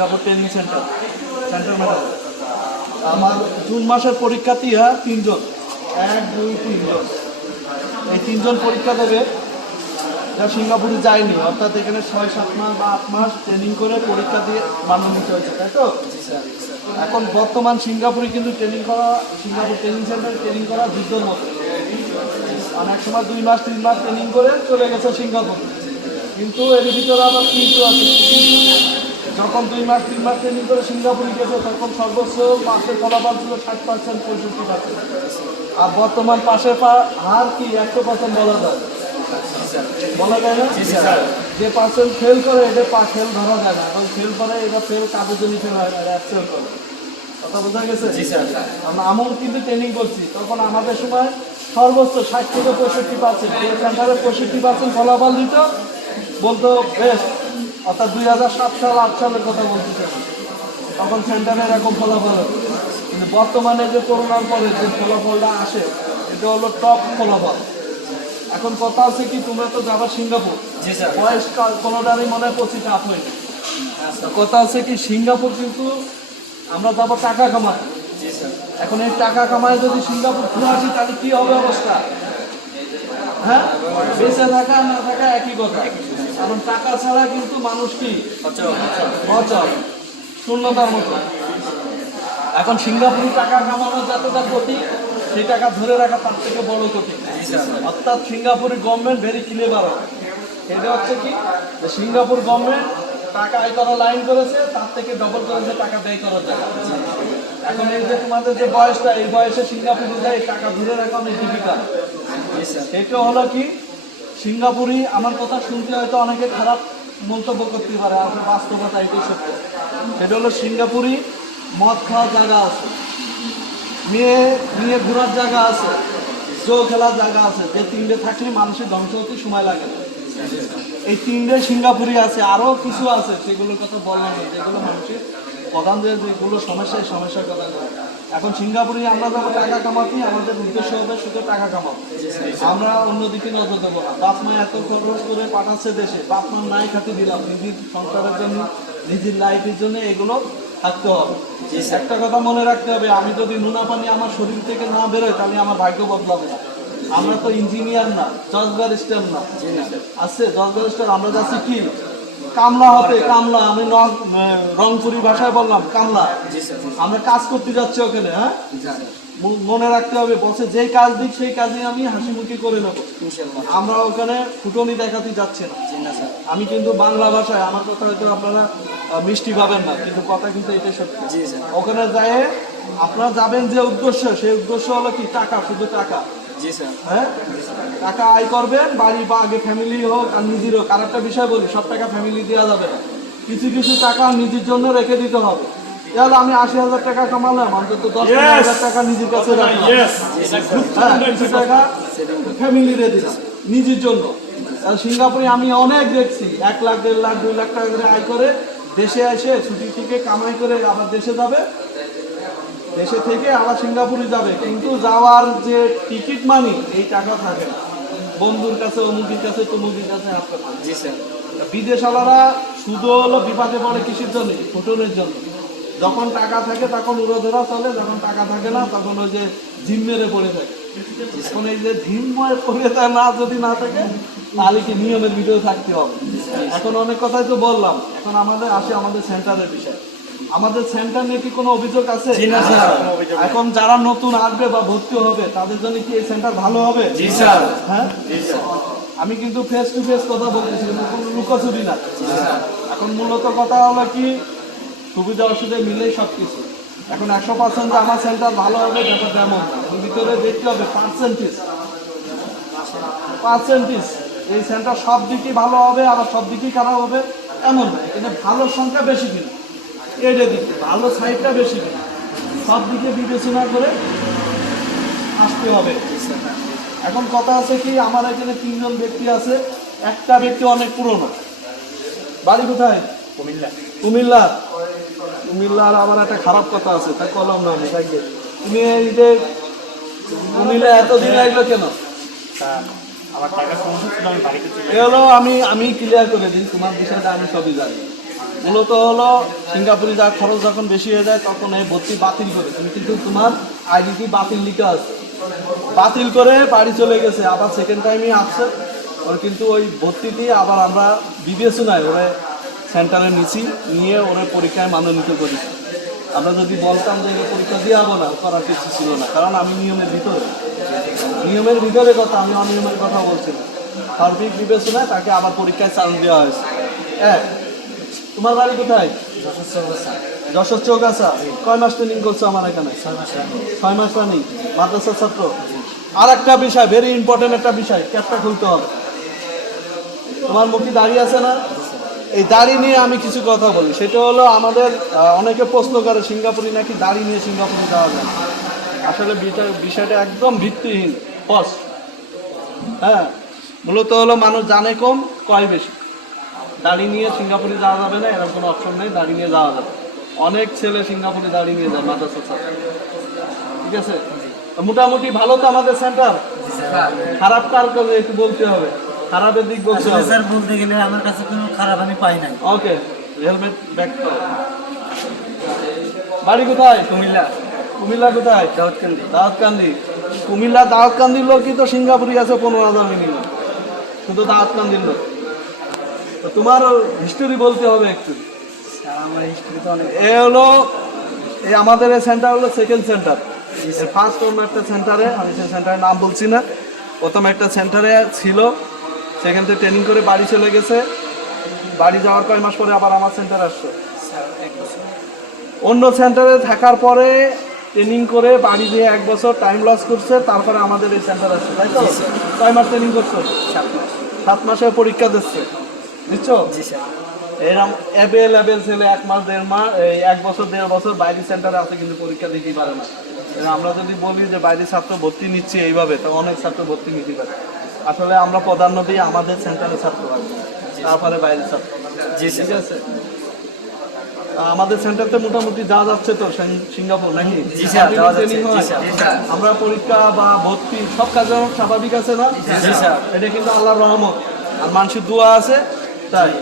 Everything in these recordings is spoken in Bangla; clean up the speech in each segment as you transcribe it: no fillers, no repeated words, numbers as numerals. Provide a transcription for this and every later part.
Singapore training centre madam. আমার জুন মাসের পরীক্ষার্থী 3 জন, 1 2 3 জন। এই 3 জন পরীক্ষা দেবে যা সিঙ্গাপুরে যায়নি, অর্থাৎ এখানে 6-7 মাস বা 8 মাস ট্রেনিং করে পরীক্ষা দিয়ে মাননীত হয়েছে, তাই তো? এখন বর্তমান সিঙ্গাপুরে কিন্তু সিঙ্গাপুর ট্রেনিং সেন্টারে ট্রেনিং করা যুদ্ধের মতো। অনেক সময় 2 মাস 3 মাস ট্রেনিং করে চলে গেছে সিঙ্গাপুর, কিন্তু এর ভিতরে আবার কিন্তু আছে। যখন 2 মাস 3 মাস ট্রেনিং করে সিঙ্গাপুরে গেছে তখন সর্বোচ্চ পাশের ফলাফল ছিল 60%, 65%। আর বর্তমান পাশের হার কি 100% বলা যায় না? যে পার্সেন্ট ফেল করে এটা ফেল ধরা যায় না, এবং ফেল করে এটা ফেল কাজের জন্য ফেল হয় না, অ্যাবসেন্ট করে। কথা বোঝা গেছে? আমরা আমল কিন্তু ট্রেনিং করছি, তখন আমাদের সময় সর্বোচ্চ 60 থেকে 65%, যে সেন্টারে 65% ফলাফল দিত বলতো বেস্ট, অর্থাৎ 2007 সাল 8 সালের কথা বলতেছে, তখন সেন্টারে এরকম ফলাফল হতো। কিন্তু বর্তমানে যে করোনার পরে যে ফলাফলটা আসে এটা হলো টপ ফলাফল। এখন কথা আছে কি, তোমরা তো যাবা সিঙ্গাপুর, বয়স কোনোটারই মনে হয় 25 আপ হয়নি। কথা আছে কি, সিঙ্গাপুর কিন্তু আমরা যাবো টাকা কামাতে। এখন এই টাকা কামায় যদি সিঙ্গাপুর ঘুরে আসি তাহলে কি হবে অবস্থা? হ্যাঁ, বেঁচে থাকা না থাকা একই কথা। কারণ টাকা ছাড়া কিন্তু মানুষ কি অচল, শূন্যতার মতো। এখন সিঙ্গাপুরে টাকা কামানোর যতটা কঠিন, সেই টাকা ধরে রাখা তার থেকে বড় কঠিন। অর্থাৎ সিঙ্গাপুরি গভর্নমেন্ট ভেরি ক্লেভার। এটা হচ্ছে কি, যে সিঙ্গাপুর গভর্নমেন্ট টাকা আয় করা লাইন করেছে, তার থেকে ডবল করেছে টাকা ব্যয় করা যায়। এখন এই যে তোমাদের যে বয়সটা, এই বয়সে সিঙ্গাপুরে যায় টাকা ধরে রাখা অনেক ডিফিকাল্ট। এটা হলো কি, সিঙ্গাপুরি আমার কথা শুনতে হয়তো অনেকে খারাপ মন্তব্য করতে পারে, আসলে বাস্তবতা এটাই সত্য। সেটা হলো সিঙ্গাপুরি মদ খাওয়ার জায়গা আছে, নিয়ে ঘোরার জায়গা আছে, জো খেলার জায়গা আছে, যে 3টে থাকলে মানুষের ধ্বংস হতে সময় লাগে না। এই 3টে সিঙ্গাপুরি আছে, আরও কিছু আছে সেগুলোর কথা বললাম না, যেগুলো মানুষের প্রধান যেগুলো সমস্যার কথা বলে। এখন সিঙ্গাপুরে আমরা যাবো টাকা কামাতে, আমাদের উদ্দেশ্য হবে শুধু টাকা কামাবো, আমরা অন্যদিকে নজর দেবো না। বাপ মা এত খরচ করে পাঠাচ্ছে দেশে, বাপ মা নাই খাতে দিলাম, নিজের সংসারের জন্য, নিজের লাইফের জন্য এগুলো থাকতে হবে। একটা কথা মনে রাখতে হবে, আমি যদি নুনা পানি আমার শরীর থেকে না বেরোয় তাহলে আমার ভাগ্য বদলাবে না। আমরা তো ইঞ্জিনিয়ার না, জজ ব্যারিস্টার না, আছে জজ ব্যারিস্টার, আমরা যাচ্ছি কি কামলা হতে। কামলা, আমি রংপুরি ভাষায় বললাম কামলা। আমরা কাজ করতে যাচ্ছি ওখানে। হ্যাঁ, মনে রাখতে হবে, বসে যেই কাজ দিক সেই কাজে আমি হাসি মুখি করে নেবো। আমরা ওখানে ফুটনি দেখাতে যাচ্ছি না। আমি কিন্তু বাংলা ভাষায়, আমার কথা হয়তো আপনারা মিষ্টি পাবেন না, কিন্তু কথা কিন্তু এটাই সত্যি। ওখানে যায় আপনারা যাবেন যে উদ্দেশ্য, সেই উদ্দেশ্য হলো কি টাকা, শুধু টাকা। হ্যাঁ, টাকা আয় করবেন, বাড়ি বা আগে ফ্যামিলি হোক আর নিজের হোক। আর একটা বিষয় বলি, সব টাকা ফ্যামিলি দেওয়া যাবে না, কিছু কিছু টাকা নিজের জন্য রেখে দিতে হবে। তাহলে আমি 80,000 টাকা কামালাম, অন্তত 10,000 টাকা নিজের কাছে রাখলাম, হ্যাঁ, কিছু টাকা ফ্যামিলিরে দিলাম নিজের জন্য। সিঙ্গাপুরে আমি অনেক দেখছি 1 লাখ 1.5 লাখ 2 লাখ টাকা করে আয় করে দেশে এসে ছুটি থেকে কামাই করে আবার দেশে যাবে, দেশে থেকে আবার সিঙ্গাপুরে যাবে, কিন্তু যাওয়ার যে টিকিট মানি এই টাকা থাকে না, বন্ধুর কাছে, অমুকের কাছে, তমুকের কাছে হাত পাতে। বিদেশওয়ালারা শুধু হলো বিপাকে পড়ে কিসের জন্য? ফুটনের জন্য। যখন টাকা থাকে তখন উড়োধরা চলে, যখন টাকা থাকে না তখন ওই যে ঝিম মেরে পড়ে থাকে। এখন এই যে ঝিম মেরে পড়ে না যদি না থাকে তাহলে কি নিয়মের ভিতরে থাকতে হবে। এখন অনেক কথাই তো বললাম, এখন আমাদের সেন্টারের বিষয়। আমাদের সেন্টার নিয়ে কি কোনো অভিযোগ আছে? এখন যারা নতুন আসবে বা ভর্তি হবে তাদের জন্য কি এই সেন্টার ভালো হবে? হ্যাঁ, আমি কিন্তু ফেস টু ফেস কথা বলতেছি, কোনো লুকোচুরি না। এখন মূলত কথা হলো কি, সুবিধা অসুবিধা মিলেই সব কিছু। এখন 100% যে আমার সেন্টার ভালো হবে ব্যাপারটা এমন না, এর ভিতরে দেখতে হবে পার্সেন্টেজ। এই সেন্টার সব দিকেই ভালো হবে আবার সব দিকেই খারাপ হবে এমন না, এখানে ভালো সংখ্যা বেশি কিনা, এটা দিকে ভালো সাইডটা বেশি কিনা, সব দিকে বিবেচনা করে আসতে হবে। এখন কথা আছে কি, আমার এখানে 3 জন ব্যক্তি আছে, একটা ব্যক্তি অনেক পুরনো। বাড়ি কোথায়? কুমিল্লার আবার একটা খারাপ কথা আছে, তাই কলম না আমি। তুমি এই যে কুমিল্লা এতদিন লাগলো কেন? আমি ক্লিয়ার করে দিই, তোমার বিষয়টা আমি সবই জানি। মূলত হলো সিঙ্গাপুরে যা খরচ যখন বেশি হয়ে যায় তখন এই ভর্তি বাতিল করে, তুমি কিন্তু তোমার আইডিটি বাতিল লিখে আছে, বাতিল করে বাড়ি চলে গেছে, আবার সেকেন্ড টাইমই আসছে। ওর কিন্তু ওই ভর্তিটি আবার আমরা বিবেচনায় ওরে সেন্টারে নিছি, নিয়ে ওরে পরীক্ষায় মানোন্বিত করেছি। আমরা যদি বলতাম যে পরীক্ষা দিয়ে যাবো না, করার কিছু ছিল না, কারণ আমি নিয়মের ভিতরে কথা, আমি অনিয়মের কথা বলছি না। সার্বিক বিবেচনায় তাকে আবার পরীক্ষায় চান্স দেওয়া হয়েছে। হ্যাঁ, তোমার বাড়ি কোথায়? যশোর চৌগাছা। কয় মাস ট্রেনিং করছো আমার এখানে? 6 মাস রানিং। মাদ্রাসার ছাত্র। আর একটা বিষয়, ভেরি ইম্পর্টেন্ট একটা বিষয়, ক্যাপটা খুলতে হবে। তোমার মুখে দাঁড়িয়ে আছে না? এই দাড়ি নিয়ে আমি কিছু কথা বলি। সেটা হলো আমাদের অনেকে প্রশ্ন করে সিঙ্গাপুরি নাকি দাড়ি নিয়ে সিঙ্গাপুরে যাওয়া যায়। আসলে বিষয়টা একদম ভিত্তিহীন, ফস। হ্যাঁ, মূলত হলো মানুষ জানে কম, কয় বেশি। দাড়ি নিয়ে সিঙ্গাপুরে যাওয়া যাবে না, এরকম কোনো অপশন নেই। দাড়ি নিয়ে যাওয়া যাবে। অনেক ছেলে সিঙ্গাপুরে দাড়ি নিয়ে যায় মাদ্রাসা ছাত্র। ঠিক আছে, মোটামুটি ভালো তো আমাদের সেন্টার। খারাপ কার কাছে একটু বলতে হবে, খারাপের দিক বলতে হবে। স্যার বলতে গেলে আমার কাছে কোনো খারাপ আমি পাই নাই। ওকে, হেলমেট ব্যাক করো। বাড়ি কোথায়? কুমিল্লা। কুমিল্লা কোথায়? দাউদকান্দি। দাউদকান্দি। কুমিল্লা দাউদকান্দির লোকই তো সিঙ্গাপুরে আছে 15,000 মিনিমাম, শুধু দাউদকান্দির লোক। তো তোমার হিস্টোরি বলতে হবে একটু। আমার হিস্ট্রি তো অনেক। এ হলো এই আমাদের এই সেন্টার হলো সেকেন্ড সেন্টার। ফার্স্ট অন্য একটা সেন্টারে, আমি সেই সেন্টারের নাম বলছি না, প্রথম একটা সেন্টারে ছিল, সেখান থেকে ট্রেনিং করে বাড়ি চলে গেছে। বাড়ি যাওয়ার কয় মাস পরে আবার আমার সেন্টার আসছে। অন্য সেন্টারে থাকার পরে ট্রেনিং করে বাড়ি দিয়ে 1 বছর টাইম লস করছে, তারপরে আমাদের এই সেন্টার আসছে, তাই তো? কয় মাস ট্রেনিং করছো? 7 মাস। 7 মাসে পরীক্ষা দিচ্ছে, বুঝছো? জি স্যার। এরকম অ্যাভেলেবেল ছেলে 1 মাস 1.5 মাস, 1 বছর 1.5 বছর বাইরের সেন্টারে আছে, কিন্তু পরীক্ষা দিতেই পারে না। আমরা যদি বলি যে বাইরের ছাত্র ভর্তি নিচ্ছি এইভাবে, তো অনেক ছাত্র ভর্তি নিতে পারে। আসলে আমরা প্রাধান্য দিই আমাদের সেন্টারে ছাত্র আছে, তারপরে বাইরের ছাত্র। জি ঠিক আছে, আমাদের সেন্টারতে মোটামুটি যা যাচ্ছে তো সিঙ্গাপুর নাকি? জি স্যার, যাওয়া যাচ্ছে। ট্রেনিং হয়। জি স্যার। আমরা পরীক্ষা বা ভর্তি সব কাজে স্বাভাবিক আছে না? জি স্যার। এটা কিন্তু আল্লাহর রহমত আর মানুষের দোয়া আছে, তাই।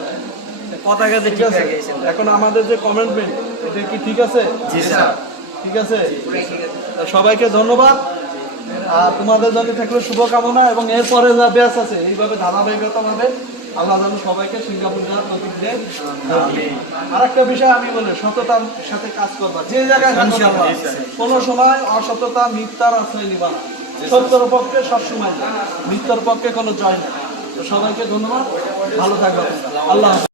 পতাকা ঠিক আছে, এখন আমাদের যে কমেন্টমেন্ট, এটা কি ঠিক আছে? জি স্যার। ঠিক আছে, সবাইকে ধন্যবাদ। আর তোমাদের জন্য থাকলে শুভকামনা, এবং এরপরে যা ব্যাচ আছে এইভাবে ধারাবাহিকতা ভাবে আল্লাহ যেন সবাইকে সিঙ্গাপুর যাওয়ার তৌফিক দেয়। আর একটা বিষয় আমি বলি, সততার সাথে কাজ করবা, যে জায়গায় থাকো, কোনো সময় অসততা মিথ্যার আশ্রয় নিবা না। সত্যের পক্ষে সবসময়, মিথ্যার পক্ষে কোনো জয় নেই। তো সবাইকে ধন্যবাদ, ভালো থাকবে, আল্লাহ হাফেজ।